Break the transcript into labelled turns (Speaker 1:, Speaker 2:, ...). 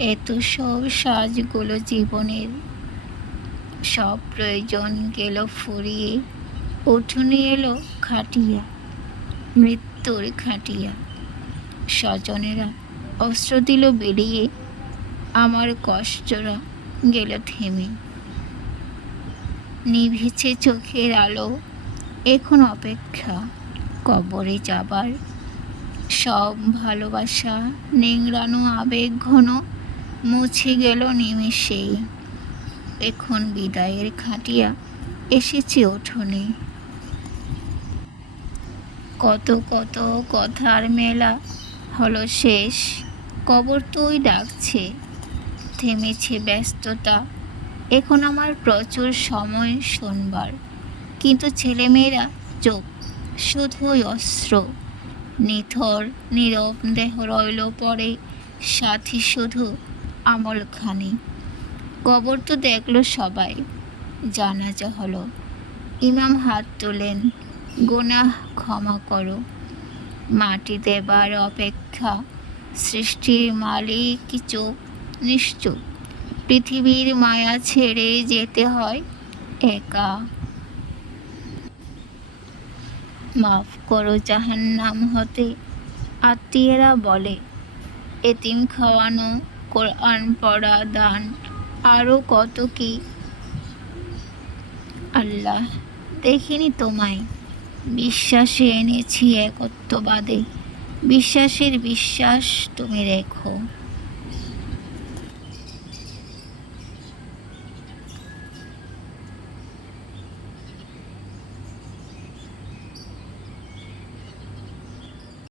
Speaker 1: এত সব সাজগুলো জীবনের। সব প্রয়োজন গেল ফুরিয়ে, উঠোনে এলো খাটিয়া, মৃত্যুর খাটিয়া। স্বজনেরা অস্ত্র দিল বেরিয়ে, আমার কষ্টরা গেল থেমে। নিভেছে চোখের আলো, এখন অপেক্ষা কবরে যাবার। সব ভালোবাসা নেংড়ানো আবেগ, ঘন মুছে গেল নিমেষেই এখন বিদায়ের খাটিয়া এসেছে উঠোনে। কত কত কথার মেলা হলো শেষ। কবর তুই ডাকছে। থেমেছে ব্যস্ততা। এখন আমার প্রচুর সময় শোনবার। কিন্তু ছেলেমেয়েরা চোখ শুধুই অস্ত্র। নিথর, নীরব দেহ রইল পরে, সাথী শুধু আমলখানি কবর তো দেখল সবাই। জানাজা হলো। ইমাম হাত তোলেন, গুনাহ ক্ষমা করো। মাটি দেবার অপেক্ষা সৃষ্টির মালিক চোখ নিশ্চুপ। পৃথিবীর মায়া ছেড়ে যেতে হয় একা। মাফ করো জাহান্নাম হতে, আত্মীয়রা বলে, এতিম খাওয়ানো কোরআন পড়া, দান আরও কত কি? আল্লাহ, দেখিনি তোমায়। বিশ্বাসে এনেছি একত্ববাদে। বিশ্বাসের বিশ্বাস তুমি রেখো।